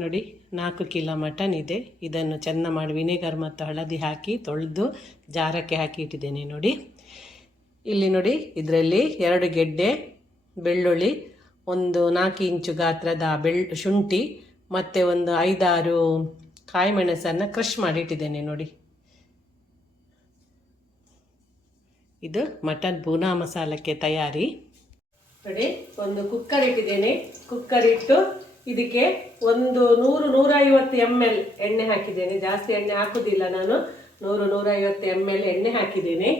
ನೋಡಿ, ನಾಲ್ಕು kilo mutton ಇದೆ. ಇದನ್ನು ಚೆಂದ ಮಾಡಿ ವಿನೆಗರ್ ಮತ್ತು ಹಳದಿ ಹಾಕಿ ತೊಳೆದು ಜಾರಕ್ಕೆ ಹಾಕಿ ಇಟ್ಟಿದ್ದೇನೆ ನೋಡಿ. ಇಲ್ಲಿ ನೋಡಿ, ಇದರಲ್ಲಿ ಎರಡು ಗೆಡ್ಡೆ, ಬೆಳ್ಳುಳ್ಳಿ, ಒಂದು ನಾಲ್ಕು ಇಂಚು ಗಾತ್ರದ ಬೆಳ್, ಶುಂಠಿ ಮತ್ತು ಒಂದು ಐದಾರು ಕಾಯಿ ಮೆಣಸನ್ನು ಕ್ರಷ್ ಮಾಡಿ ಇಟ್ಟಿದ್ದೇನೆ ನೋಡಿ. ಇದು ಮಟನ್ ಬೂನಾ ಮಸಾಲಕ್ಕೆ ತಯಾರಿ. ನೋಡಿ, ಒಂದು ಕುಕ್ಕರ್ ಇಟ್ಟಿದ್ದೇನೆ. ಕುಕ್ಕರ್ ಇಟ್ಟು ಇದಕ್ಕೆ ಒಂದು ನೂರು ನೂರೈವತ್ತು ಎಂ ಎಲ್ ಎಣ್ಣೆ ಹಾಕಿದ್ದೇನೆ. ಜಾಸ್ತಿ ಎಣ್ಣೆ ಹಾಕುದಿಲ್ಲ ನಾನು. ನೂರು ನೂರೈವತ್ತು ಎಂ ಎಲ್ ಎಣ್ಣೆ ಹಾಕಿದ್ದೇನೆ.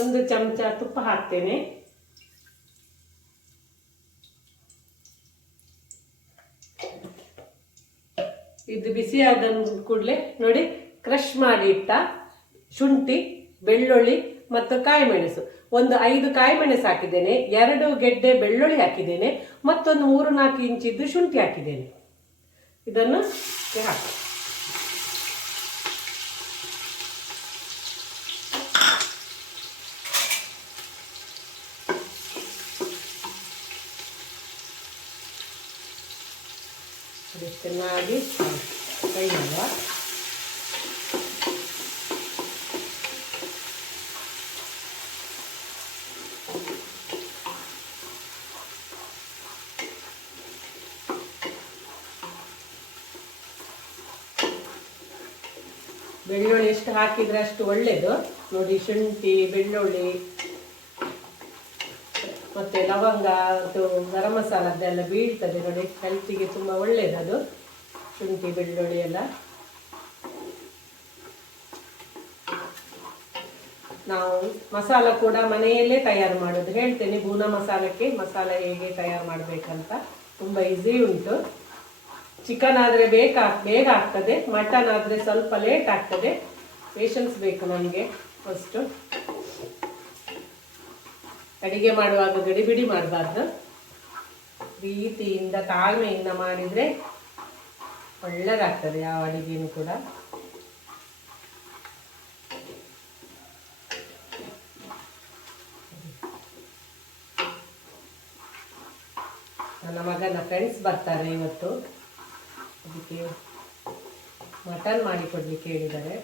ಒಂದು ಚಮಚ ತುಪ್ಪ ಹಾಕ್ತೇನೆ. ಇದು ಬಿಸಿ ಆದ ಕೂಡಲೇ ನೋಡಿ ಕ್ರಷ್ ಮಾಡಿ ಇಟ್ಟ ಶುಂಠಿ, ಬೆಳ್ಳುಳ್ಳಿ ಮತ್ತು ಕಾಯಿ ಮೆಣಸು. ಒಂದು ಐದು ಕಾಯಿ ಮೆಣಸು ಹಾಕಿದ್ದೇನೆ, ಎರಡು ಗೆಡ್ಡೆ ಬೆಳ್ಳುಳ್ಳಿ ಹಾಕಿದ್ದೇನೆ, ಮತ್ತೊಂದು ಮೂರು ನಾಲ್ಕು ಇಂಚಿದ್ದು ಶುಂಠಿ ಹಾಕಿದ್ದೇನೆ. ಇದನ್ನು ಹಾಕಿ. ಚೆನ್ನಾಗಿ ಫ್ರೈ ಬೆಳ್ಳುಳ್ಳಿ ಎಷ್ಟು ಹಾಕಿದ್ರೆ ಅಷ್ಟು ಒಳ್ಳೇದು. ನೋಡಿ ಶುಂಠಿ, ಬೆಳ್ಳುಳ್ಳಿ, ಮತ್ತೆ ಲವಂಗ, ಅದು ಗರಂ ಮಸಾಲದ್ದೆಲ್ಲ ಬೀಳ್ತದೆ ನೋಡಿ ಹೆಲ್ತಿಗೆ ತುಂಬ ಒಳ್ಳೇದು ಅದು. ಶುಂಠಿ, ಬೆಳ್ಳುಳ್ಳಿ ಎಲ್ಲ. ನಾವು ಮಸಾಲ ಕೂಡ ಮನೆಯಲ್ಲೇ ತಯಾರು ಮಾಡೋದು. ಹೇಳ್ತೇನೆ ಬೂನಾ ಮಸಾಲಕ್ಕೆ ಮಸಾಲ ಹೇಗೆ ತಯಾರು ಮಾಡಬೇಕಂತ. ತುಂಬ ಈಸಿ ಉಂಟು. ಚಿಕನ್ ಆದರೆ ಬೇಗ ಬೇಗ ಆಗ್ತದೆ ಮಟನ್ ಆದರೆ ಸ್ವಲ್ಪ ಲೇಟ್ ಆಗ್ತದೆ. ಪೇಷನ್ಸ್ ಬೇಕು ನನಗೆ ಫಸ್ಟು ಅಡಿಗೆ ಮಾಡುವಾಗ ಗಡಿಬಿಡಿ ಮಾಡಬಾರ್ದು. ಪ್ರೀತಿಯಿಂದ, ತಾಳ್ಮೆಯಿಂದ ಮಾಡಿದರೆ ಒಳ್ಳೆದಾಗ್ತದೆ ಯಾವ ಅಡಿಗೆನೂ ಕೂಡ. ನನ್ನ ಮಗನ ಫ್ರೆಂಡ್ಸ್ ಬರ್ತಾರೆ ಇವತ್ತು. ಅದಕ್ಕೆ ಮಟನ್ ಮಾಡಿ ಕೊಡ್ಲಿಕ್ಕೆ ಹೇಳಿದ್ದಾರೆ.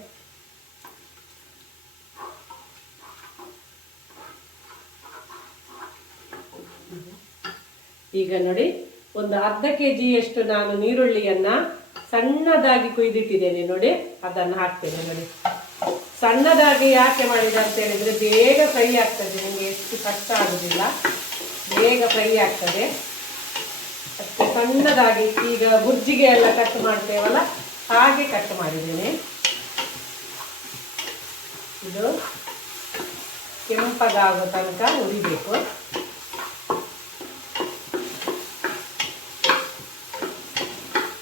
ಈಗ ನೋಡಿ, ಒಂದು ಅರ್ಧ ಕೆ ಜಿಯಷ್ಟು ನಾನು ನೀರುಳ್ಳಿಯನ್ನ ಸಣ್ಣದಾಗಿ ಕುಯ್ದಿಟ್ಟಿದ್ದೇನೆ ನೋಡಿ, ಅದನ್ನು ಹಾಕ್ತೇನೆ ನೋಡಿ. ಸಣ್ಣದಾಗಿ ಯಾಕೆ ಮಾಡಿದೆ ಅಂತ ಹೇಳಿದ್ರೆ ಬೇಗ ಫ್ರೈ ಆಗ್ತದೆ, ನಿಮಗೆ ಎಷ್ಟು ಕಷ್ಟ ಆಗುದಿಲ್ಲ. ಬೇಗ ಫ್ರೈ ಆಗ್ತದೆ. ಸಣ್ಣದಾಗಿ ಈಗ ಬುರ್ಜಿಗೆ ಎಲ್ಲ ಕಟ್ ಮಾಡ್ತೇವಲ್ಲ, ಹಾಗೆ ಕಟ್ ಮಾಡಿದ್ದೇನೆ. ಇದು ಕೆಂಪಗಾಗೋ ತನಕ ಉರಿಬೇಕು.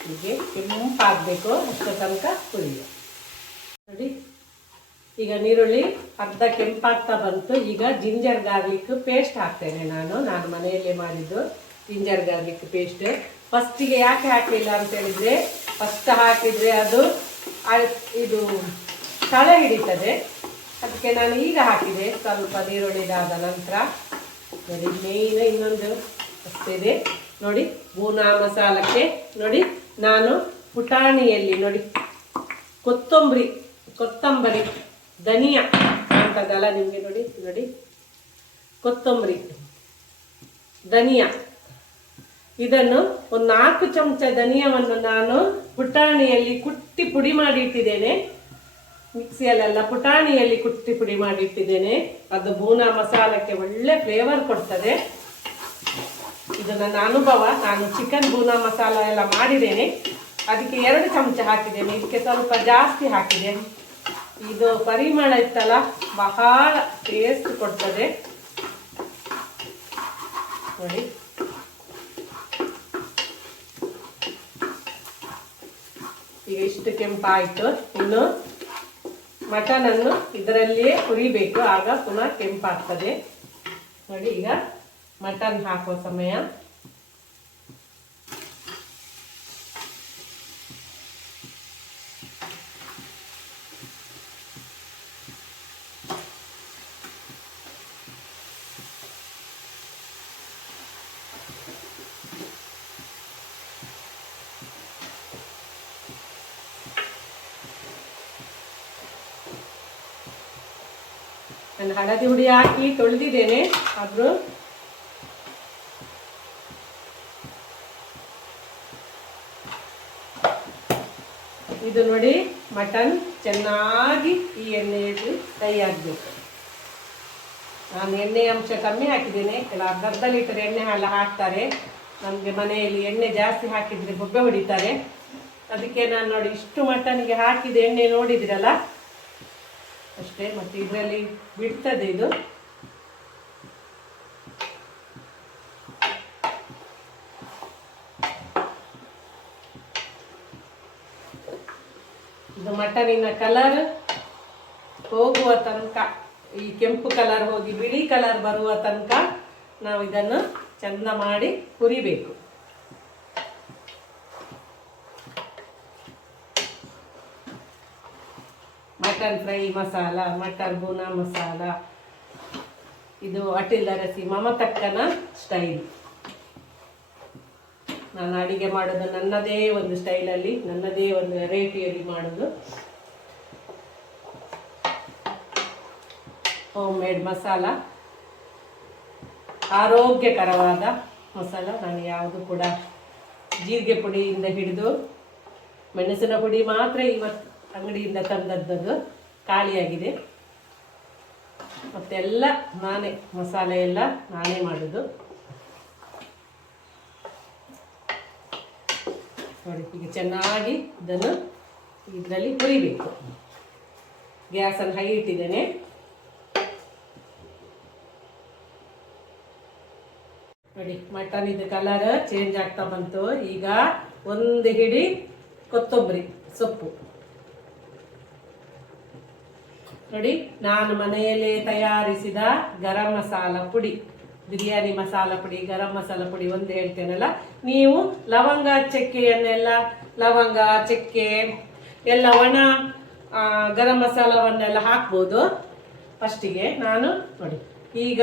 ಹೀಗೆ ಕೆಂಪಾಗಬೇಕು ಅಷ್ಟರ ತನಕ ಉರಿಯ. ನೋಡಿ, ಈಗ ನೀರುಳ್ಳಿ ಅರ್ಧ ಕೆಂಪಾಗ್ತಾ ಬಂತು. ಈಗ ಜಿಂಜರ್ ಗಾರ್ಲಿಕ್ ಪೇಸ್ಟ್ ಹಾಕ್ತೇನೆ ನಾನು. ನಾನು ಮನೆಯಲ್ಲೇ ಮಾಡಿದ್ದು. ಜಿಂಜರ್ ಗಾರ್ಲಿಕ್ ಪೇಸ್ಟ್ ಫಸ್ಟಿಗೆ ಯಾಕೆ ಹಾಕಲಿಲ್ಲ ಅಂತ ಹೇಳಿದ್ರೆ ಫಸ್ಟ್ ಹಾಕಿದರೆ ಅದು ಇದು ತಳ ಹಿಡಿತದೆ. ಅದಕ್ಕೆ ನಾನು ಈಗ ಹಾಕಿದೆ. ಸ್ವಲ್ಪ ನೀರುಳ್ಳಿದಾದ ನಂತರ ನೋಡಿ ಮೇಯ್ನ್ ಇನ್ನೊಂದು ಇದೆ. ನೋಡಿ ಬೂನಾ ಮಸಾಲಕ್ಕೆ ನೋಡಿ, ನಾನು ಪುಟಾಣಿಯಲ್ಲಿ ನೋಡಿ, ಕೊತ್ತಂಬರಿ ಕೊತ್ತಂಬರಿ, ಧನಿಯಾ ಅಂತದಲ್ಲ ನಿಮಗೆ ನೋಡಿ ನೋಡಿ, ಕೊತ್ತಂಬರಿ, ಧನಿಯಾ. ಇದನ್ನು ಒಂದು ನಾಲ್ಕು ಚಮಚ ಧನಿಯವನ್ನು ನಾನು ಪುಟಾಣಿಯಲ್ಲಿ ಕುಟ್ಟಿ ಪುಡಿ ಮಾಡಿ ಇಟ್ಟಿದ್ದೇನೆ ಮಿಕ್ಸಿಯಲ್ಲೆಲ್ಲ ಪುಟಾಣಿಯಲ್ಲಿ ಕುಟ್ಟಿ ಪುಡಿ ಮಾಡಿ ಇಟ್ಟಿದ್ದೇನೆ ಅದು ಬೂನಾ ಮಸಾಲಕ್ಕೆ ಒಳ್ಳೆ ಫ್ಲೇವರ್ ಕೊಡ್ತದೆ. ಇದು ನನ್ನ ಅನುಭವ ನಾನು ಚಿಕನ್ ಬೂನಾ ಮಸಾಲ ಎಲ್ಲ ಮಾಡಿದ್ದೇನೆ. ಅದಕ್ಕೆ ಎರಡು ಚಮಚ ಹಾಕಿದ್ದೇನೆ. ಇದಕ್ಕೆ ಸ್ವಲ್ಪ ಜಾಸ್ತಿ ಹಾಕಿದೆ. ಇದು ಪರಿಮಳ ಇತ್ತಲ್ಲ, ಬಹಳ ಟೇಸ್ಟ್ ಕೊಡ್ತದೆ. ನೋಡಿ. ಇಷ್ಟು ಕೆಂಪಾಯಿತು? ಇನ್ನು ಮಟನನ್ನು ಇದರಲ್ಲಿಯೇ ಹುರಿಬೇಕು. ಆಗ ಪುನಃ ಕೆಂಪಾಗ್ತದೆ. ನೋಡಿ ಈಗ ಮಟನ್ ಹಾಕುವ ಸಮಯ. ಹಳದಿ ಹುಡಿ ಹಾಕಿ ತೊಳೆದಿದ್ದೇನೆ. ಆದರೂ ಇದು ನೋಡಿ ಮಟನ್ ಚೆನ್ನಾಗಿ ಈ ಎಣ್ಣೆಯದು ಫ್ರೈ ಆಗಬೇಕು. ನಾನು ಎಣ್ಣೆ ಅಂಶ ಕಮ್ಮಿ ಹಾಕಿದ್ದೇನೆ. ಕೆಲ ಅರ್ಧ ಲೀಟರ್ ಎಣ್ಣೆ ಎಲ್ಲ ಹಾಕ್ತಾರೆ. ನಮಗೆ ಮನೆಯಲ್ಲಿ ಎಣ್ಣೆ ಜಾಸ್ತಿ ಹಾಕಿದರೆ ಬೊಬ್ಬೆ ಹೊಡಿತಾರೆ. ಅದಕ್ಕೆ ನಾನು ನೋಡಿ ಇಷ್ಟು ಮಟನ್ಗೆ ಹಾಕಿದ ಎಣ್ಣೆ ನೋಡಿದಿರಲ್ಲ ಅಷ್ಟೇ, ಮತ್ತು ಇದರಲ್ಲಿ ಬಿಡ್ತದೆ ಇದು. ಇದು ಮಟನಿನ ಕಲರ್ ಹೋಗುವ ತನಕ, ಈ ಕೆಂಪು ಕಲರ್ ಹೋಗಿ ಬಿಳಿ ಕಲರ್ ಬರುವ ತನಕ ನಾವು ಇದನ್ನು ಚೆಂದ ಮಾಡಿ ಹುರಿಬೇಕು mutton fry masala, mutton bhuna masala. ಇದು ಅಟಿಲ್ ಅರಸಿ ಮಮತಕ್ಕನ ಸ್ಟೈಲ್ ನಾನು ಅಡಿಗೆ ಮಾಡೋದು ನನ್ನದೇ ಒಂದು ಸ್ಟೈಲಲ್ಲಿ ನನ್ನದೇ ಒಂದು ವೆರೈಟಿಯಲ್ಲಿ ಮಾಡೋದು. Home made masala. ಆರೋಗ್ಯಕರವಾದ ಮಸಾಲ. ನಾನು ಯಾವುದು ಕೂಡ ಜೀರಿಗೆ ಪುಡಿಯಿಂದ ಹಿಡಿದು, ಮೆಣಸಿನ ಪುಡಿ ಮಾತ್ರ ಇವತ್ತು ಅಂಗಡಿಯಿಂದ ತಂದದ್ದು ಖಾಲಿಯಾಗಿದೆ. ಮತ್ತೆಲ್ಲ ನಾನೇ ಮಸಾಲೆ ಎಲ್ಲ ನಾನೇ ಮಾಡೋದು. ನೋಡಿ, ಈಗ ಚೆನ್ನಾಗಿ ಇದನ್ನು ಇದರಲ್ಲಿ ಹುರಿಬೇಕು. ಗ್ಯಾಸನ್ನು ಹೈ ಇಟ್ಟಿದ್ದೇನೆ. ನೋಡಿ, ಮಟನ್ ಇದು ಕಲರ್ ಚೇಂಜ್ ಆಗ್ತಾ ಬಂತು. ಈಗ ಒಂದು ಹಿಡಿ ಕೊತ್ತಂಬರಿ ಸೊಪ್ಪು. ನೋಡಿ, ನಾನು ಮನೆಯಲ್ಲೇ ತಯಾರಿಸಿದ ಗರಂ ಮಸಾಲ ಪುಡಿ. ಬಿರಿಯಾನಿ ಮಸಾಲ ಪುಡಿ, ಗರಂ ಮಸಾಲ ಪುಡಿ ಒಂದು ಹೇಳ್ತೇನಲ್ಲ? ನೀವು ಲವಂಗ ಚಕ್ಕೆಯನ್ನೆಲ್ಲ, ಲವಂಗ ಚಕ್ಕೆ, ಎಲ್ಲ ಒಣ ಗರಂ ಮಸಾಲವನ್ನೆಲ್ಲ ಹಾಕ್ಬೋದು. ಫಸ್ಟಿಗೆ ನಾನು, ನೋಡಿ, ಈಗ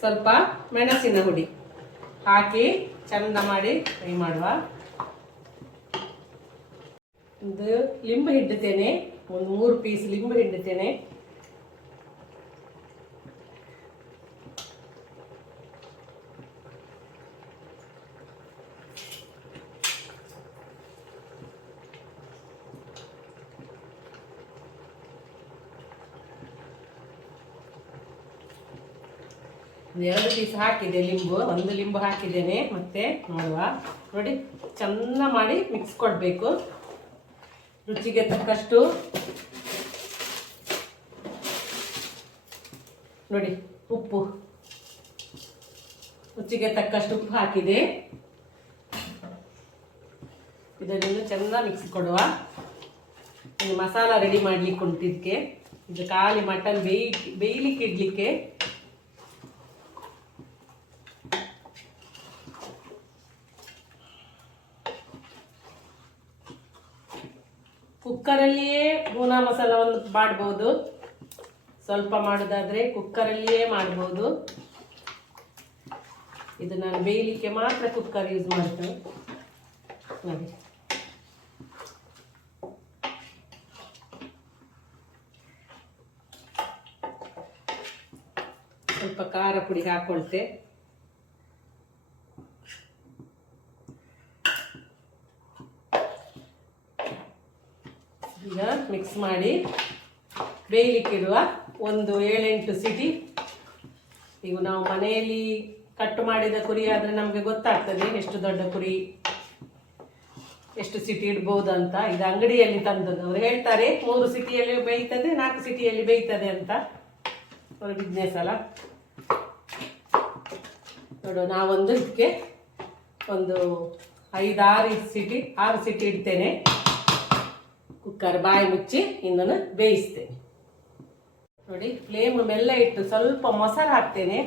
ಸ್ವಲ್ಪ ಮೆಣಸಿನ ಹುಡಿ ಹಾಕಿ ಚಂದ ಮಾಡಿ ಫ್ರೈ ಮಾಡುವ. ಒಂದು ಲಿಂಬು ಹಿಂಡುತ್ತೇನೆ ಒಂದು ಮೂರು ಪೀಸ್ ಲಿಂಬು ಹಿಂಡುತ್ತೇನೆ ಎರಡು ಪೀಸ್ ಹಾಕಿದೆ ಲಿಂಬು, ಒಂದು ಲಿಂಬು ಹಾಕಿದ್ದೇನೆ. ಮತ್ತೆ ನೋಡುವ. ನೋಡಿ, ಚೆಂದ ಮಾಡಿ ಮಿಕ್ಸ್ ಕೊಡಬೇಕು. ರುಚಿಗೆ ತಕ್ಕಷ್ಟು. ನೋಡಿ, ಉಪ್ಪು. ರುಚಿಗೆ ತಕ್ಕಷ್ಟು ಉಪ್ಪು ಹಾಕಿದೆ. ಇದನ್ನು ಚೆಂದ ಮಿಕ್ಸ್ ಕೊಡುವ. ಮಸಾಲ ರೆಡಿ ಮಾಡ್ಲಿಕ್ಕೆ ಉಂಟಿದ್ದಕ್ಕೆ ಇದು ಖಾಲಿ ಮಟನ್ ಬೇಯ್, ಬೇಯಲಿಕ್ಕೆ ಇಡ್ಲಿಕ್ಕೆ ಕುಕ್ಕರಲ್ಲಿಯೇ ಪೂನಾ ಮಸಾಲವನ್ನು ಮಾಡ್ಬೋದು. ಸ್ವಲ್ಪ ಮಾಡೋದಾದರೆ ಕುಕ್ಕರಲ್ಲಿಯೇ ಮಾಡ್ಬೋದು. ಇದು ನಾನು ಬೇಯಲಿಕ್ಕೆ ಮಾತ್ರ ಕುಕ್ಕರ್ ಯೂಸ್ ಮಾಡ್ತೇನೆ. ಸ್ವಲ್ಪ ಖಾರ ಪುಡಿ ಹಾಕೊಳ್ತೆ ಈಗ ಮಿಕ್ಸ್ ಮಾಡಿ ಬೇಯಲಿಕ್ಕಿಡುವ ಒಂದು ಏಳೆಂಟು ಸಿಟಿ. ಈಗ ನಾವು ಮನೆಯಲ್ಲಿ ಕಟ್ ಮಾಡಿದ ಕುರಿ ಆದರೆ ನಮಗೆ ಗೊತ್ತಾಗ್ತದೆ ಎಷ್ಟು ದೊಡ್ಡ ಕುರಿ, ಎಷ್ಟು ಸಿಟಿ ಇಡ್ಬೋದು ಅಂತ. ಇದು ಅಂಗಡಿಯಲ್ಲಿ ತಂದದ್ದು. ಅವ್ರು ಹೇಳ್ತಾರೆ, ಮೂರು ಸಿಟಿಯಲ್ಲಿ ಬೇಯ್ತದೆ, ನಾಲ್ಕು ಸಿಟಿಯಲ್ಲಿ ಬೇಯ್ತದೆ ಅಂತ. ಅವ್ರ ಬಿಸ್ನೆಸ್ ಅಲ್ಲ. ನೋಡು, ನಾವೊಂದು ಒಂದು ಐದಾರು ಸಿಟಿ, ಆರು ಸಿಟಿ ಇಡ್ತೇನೆ. ಕುಕ್ಕರ್ ಬಾಯಿ ಮುಚ್ಚಿ ಇನ್ನೊಂದು ಬೇಯಿಸ್ತೇನೆ. ನೋಡಿ ಫ್ಲೇಮ್ ಮೆಲ್ಲ ಇಟ್ಟು ಸ್ವಲ್ಪ ಮೊಸರು ಹಾಕ್ತೇನೆ.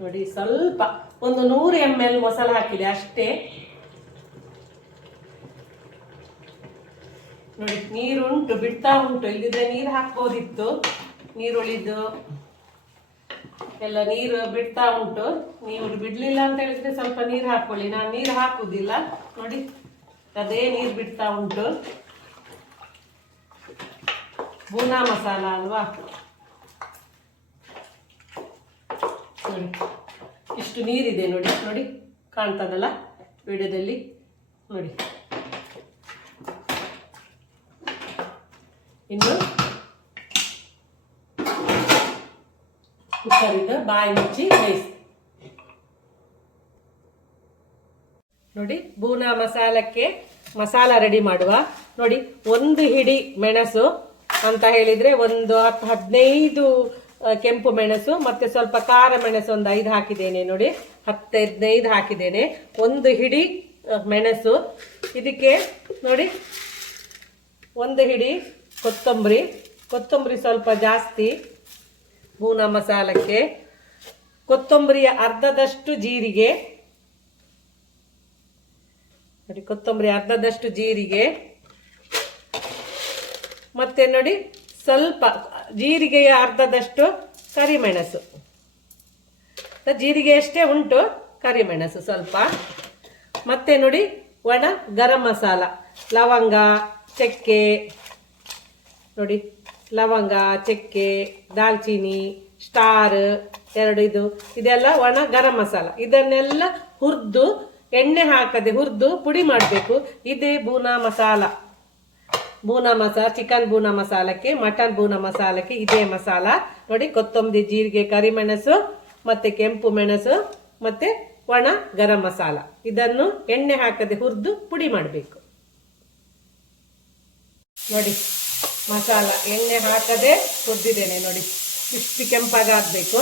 ನೋಡಿ, ಸ್ವಲ್ಪ ಒಂದು ನೂರು ಎಂ ಎಲ್ ಮೊಸರು ಹಾಕಿದೆ ಅಷ್ಟೇ. ನೋಡಿ, ನೀರುಂಟು, ಬಿಡ್ತಾ ಉಂಟು. ಇಲ್ಲಿದ್ರೆ ನೀರು ಹಾಕ್ಬೋದಿತ್ತು. ನೀರುಳಿದು ಎಲ್ಲ ನೀರು ಬಿಡ್ತಾ ಉಂಟು. ನೀವು ಬಿಡ್ಲಿಲ್ಲ ಅಂತ ಹೇಳಿದ್ರೆ ಸ್ವಲ್ಪ ನೀರು ಹಾಕೊಳ್ಳಿ ನಾನು ನೀರು ಹಾಕುದಿಲ್ಲ ನೋಡಿ ಅದೇ ನೀರು ಬಿಡ್ತಾ ಉಂಟು. ಬೂನಾ ಮಸಾಲ ಅಲ್ವಾ? ನೋಡಿ, ಇಷ್ಟು ನೀರಿದೆ ನೋಡಿ ನೋಡಿ, ಕಾಣ್ತದಲ್ಲ ವಿಡಿಯೋದಲ್ಲಿ? ನೋಡಿ. ಇನ್ನು ಕುಕ್ಕರಿಂದ ಬಾಯಿ ಮುಚ್ಚಿ ಬೇಯಿಸಿ ನೋಡಿ ಬೂನಾ ಮಸಾಲಕ್ಕೆ ಮಸಾಲ ರೆಡಿ ಮಾಡುವ. ನೋಡಿ, ಒಂದು ಹಿಡಿ ಮೆಣಸು ಅಂತ ಹೇಳಿದ್ರೆ ಒಂದು ಹತ್ತು ಹದಿನೈದು ಕೆಂಪು ಮೆಣಸು ಮತ್ತೆ ಸ್ವಲ್ಪ ಖಾರ ಮೆಣಸು ಒಂದು ಐದು ಹಾಕಿದ್ದೇನೆ ನೋಡಿ. ಹತ್ತು, ಹದಿನೈದು ಹಾಕಿದ್ದೇನೆ. ಒಂದು ಹಿಡಿ ಮೆಣಸು. ಇದಕ್ಕೆ ನೋಡಿ, ಒಂದು ಹಿಡಿ ಕೊತ್ತಂಬರಿ. ಕೊತ್ತಂಬರಿ ಸ್ವಲ್ಪ ಜಾಸ್ತಿ ಬೂನ ಮಸಾಲಕ್ಕೆ. ಕೊತ್ತಂಬರಿಯ ಅರ್ಧದಷ್ಟು ಜೀರಿಗೆ. ನೋಡಿ, ಕೊತ್ತಂಬರಿ ಅರ್ಧದಷ್ಟು ಜೀರಿಗೆ. ಮತ್ತೆ ನೋಡಿ, ಸ್ವಲ್ಪ ಜೀರಿಗೆಯ ಅರ್ಧದಷ್ಟು ಕರಿಮೆಣಸು. ಜೀರಿಗೆ ಅಷ್ಟೇ ಉಂಟು, ಕರಿಮೆಣಸು ಸ್ವಲ್ಪ. ಮತ್ತೆ ನೋಡಿ, ಒಣ ಗರಂ ಮಸಾಲ, ಲವಂಗ, ಚಕ್ಕೆ. ನೋಡಿ, ಲವಂಗ, ಚಕ್ಕೆ ದಾಲ್ಚಿನ್ನಿ ಸ್ಟಾರ್, ಎರಡು ಇದು. ಇದೆಲ್ಲ ಒಣ ಗರಂ ಮಸಾಲ. ಇದನ್ನೆಲ್ಲ ಹುರಿದು ಎಣ್ಣೆ ಹಾಕದೆ ಹುರಿದು ಪುಡಿ ಮಾಡಬೇಕು. ಇದೇ ಬೂನಾ ಮಸಾಲ. ಬೂನಾ ಮಸಾಲ, ಚಿಕನ್ ಬೂನಾ ಮಸಾಲಕ್ಕೆ, ಮಟನ್ ಬೂನಾ ಮಸಾಲಕ್ಕೆ ಇದೇ ಮಸಾಲ. ನೋಡಿ, ಕೊತ್ತಂಬರಿ, ಜೀರಿಗೆ, ಕರಿಮೆಣಸು ಮತ್ತೆ ಕೆಂಪು ಮೆಣಸು ಮತ್ತೆ ಒಣ ಗರಂ ಮಸಾಲ. ಇದನ್ನು ಎಣ್ಣೆ ಹಾಕದೆ ಹುರಿದು ಪುಡಿ ಮಾಡಬೇಕು. ನೋಡಿ, ಮಸಾಲ ಎಣ್ಣೆ ಹಾಕದೆ ಹುರಿದಿದ್ದೇನೆ ನೋಡಿ. ಇಷ್ಟು ಕೆಂಪಾಗಬೇಕು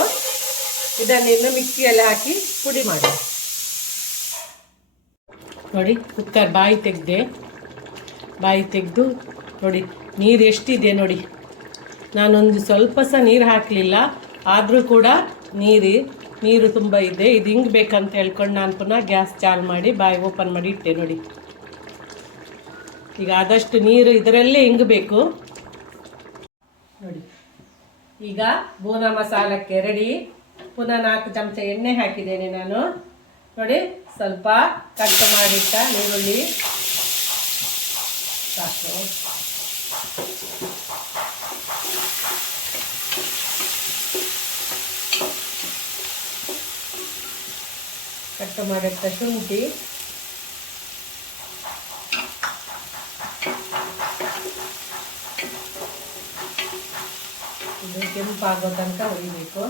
ಇದನ್ನಿನ್ನು ಮಿಕ್ಸಿಯಲ್ಲಿ ಹಾಕಿ ಪುಡಿ ಮಾಡಿ. ನೋಡಿ ಕುಕ್ಕರ್ ಬಾಯಿ ತೆಗೆದೆ, ಬಾಯಿ ತೆಗೆದು ನೋಡಿ, ನೀರು ಎಷ್ಟಿದೆ ನೋಡಿ. ನಾನೊಂದು ಸ್ವಲ್ಪ ಸಹ ನೀರು ಹಾಕಲಿಲ್ಲ, ಆದರೂ ಕೂಡ ನೀರು ನೀರು ತುಂಬ ಇದೆ, ಇದು ಹಿಂಗೆ ಬೇಕಂತ ಹೇಳ್ಕೊಂಡು ನಾನು ಪುನಃ ಗ್ಯಾಸ್ ಚಾಲ್ ಮಾಡಿ, ಬಾಯಿ ಓಪನ್ ಮಾಡಿ ಇಟ್ಟೆ ನೋಡಿ. ಈಗ ಆದಷ್ಟು ನೀರು ಇದರಲ್ಲೇ ಹಿಂಗಬೇಕು ನೋಡಿ, ಈಗ ಬೂನ ಮಸಾಲಕ್ಕೆ ರೆಡಿ ಪುನಃ ನಾಲ್ಕು ಚಮಚ ಎಣ್ಣೆ ಹಾಕಿದ್ದೇನೆ ನಾನು. ನೋಡಿ ಸ್ವಲ್ಪ ಕಟ್ ಮಾಡಿಟ್ಟ ಈರುಳ್ಳಿ. ಸಾಕು. ಕಟ್ ಮಾಡಿಟ್ಟ ಶುಂಠಿ. ಇದು ಕೆಂಪಾಗೋ ತನಕ ಹುರಿಬೇಕು.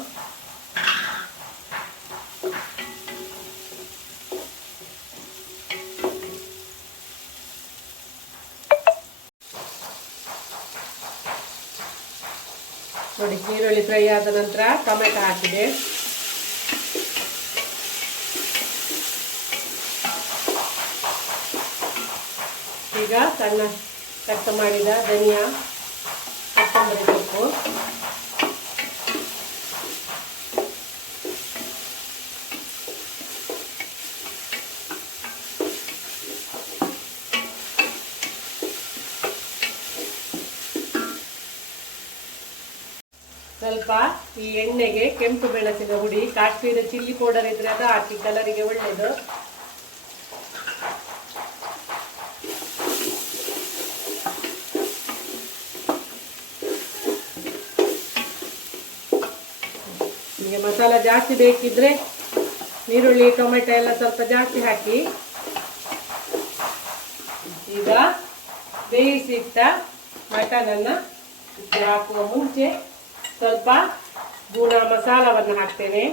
ನೋಡಿ ಈರುಳ್ಳಿ ಫ್ರೈ ಆದ ನಂತರ ಟೊಮೆಟೊ ಹಾಕಿದೆ. ಈಗ ಸಣ್ಣ ಕಟ್ ಮಾಡಿದ ಧನಿಯಾ ಕೊತ್ತಂಬರಿ ಸೊಪ್ಪು. ಸ್ವಲ್ಪ ಈ ಎಣ್ಣೆಗೆ ಕೆಂಪು ಮೆಣಸಿನ ಹುಡಿ, ಕಾಶ್ಮೀರ ಚಿಲ್ಲಿ ಪೌಡರ್ ಇದ್ರೆ ಅದು ಹಾಕಿ ಕಲರಿಗೆ ಒಳ್ಳೇದು. ನಿಮಗೆ ಮಸಾಲ ಜಾಸ್ತಿ ಬೇಕಿದ್ರೆ ಈರುಳ್ಳಿ, ಟೊಮೆಟೊ ಎಲ್ಲ ಸ್ವಲ್ಪ ಜಾಸ್ತಿ ಹಾಕಿ. ಈಗ ಬೇಯಿಸಿಟ್ಟ ಮಟನನ್ನು ಹಾಕುವ ಮುಂಚೆ ಸ್ವಲ್ಪ ಗೂಣ ಮಸಾಲವನ್ನು ಹಾಕ್ತೇನೆ.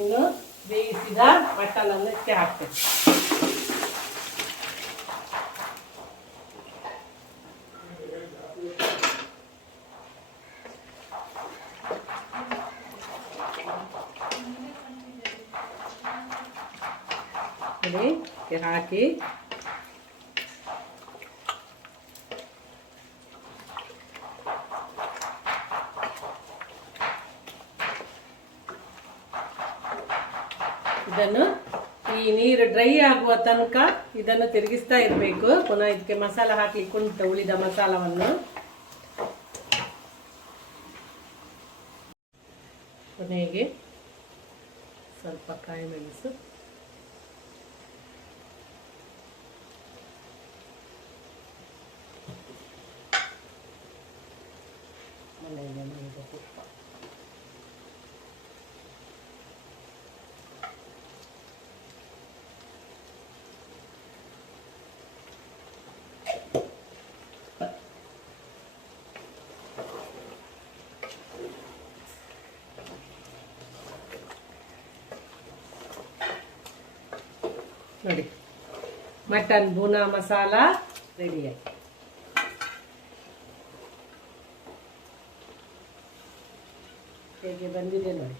ಇನ್ನು ಬೇಯಿಸಿದ ಇದಕ್ಕೆ ಹಾಕ್ತೇನೆ. ಇದಕ್ಕೆ ಹಾಕಿ. ಇದನ್ನು ಈ ನೀರು ಡ್ರೈ ಆಗುವ ತನಕ ಇದನ್ನು ತಿರುಗಿಸ್ತಾ ಇರಬೇಕು. ಪುನಃ ಇದಕ್ಕೆ ಮಸಾಲ ಹಾಕಿ ಉಂಟು ಉಳಿದ ಮಸಾಲವನ್ನು. ಕೊನೆಗೆ ಸ್ವಲ್ಪ ಕಾಯಿ ಮೆಣಸು ಮನೆಗೆ ಮಾಡಿದ ತುಪ್ಪ ನೋಡಿ. ಮಟನ್ ಬೂನಾ ಮಸಾಲ ರೆಡಿಯಾಗಿ ಹೇಗೆ ಬಂದಿದೆ ನೋಡಿ.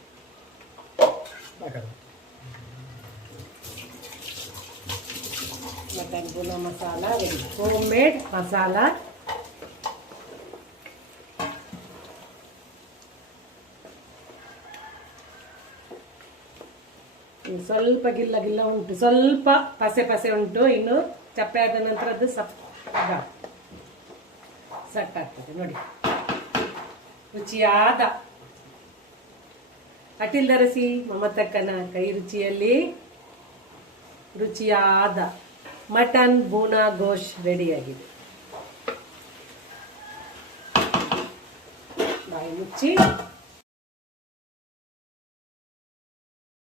Mutton bhuna masala ready home made masala ಸ್ವಲ್ಪ ಗಿಲ್ಲ ಗಿಲ್ಲ ಉಂಟು. ಸ್ವಲ್ಪ ಪಸೆ ಪಸೆ ಉಂಟು. ಇನ್ನು ಚಪ್ಪೆ ಆದ ನಂತರ ಅದು ಸಪ್ ಸಟ್ ಆಗ್ತದೆ ನೋಡಿ. ರುಚಿಯಾದ ಅಟಿಲ್ ದರಸಿ ಮಮತಕ್ಕನ ಕೈ ರುಚಿಯಲ್ಲಿ ರುಚಿಯಾದ ಮಟನ್ ಬೂನಾ ಗೋಶ್ ರೆಡಿಯಾಗಿದೆ. ಬಾಯಿ ಮುಚ್ಚಿ.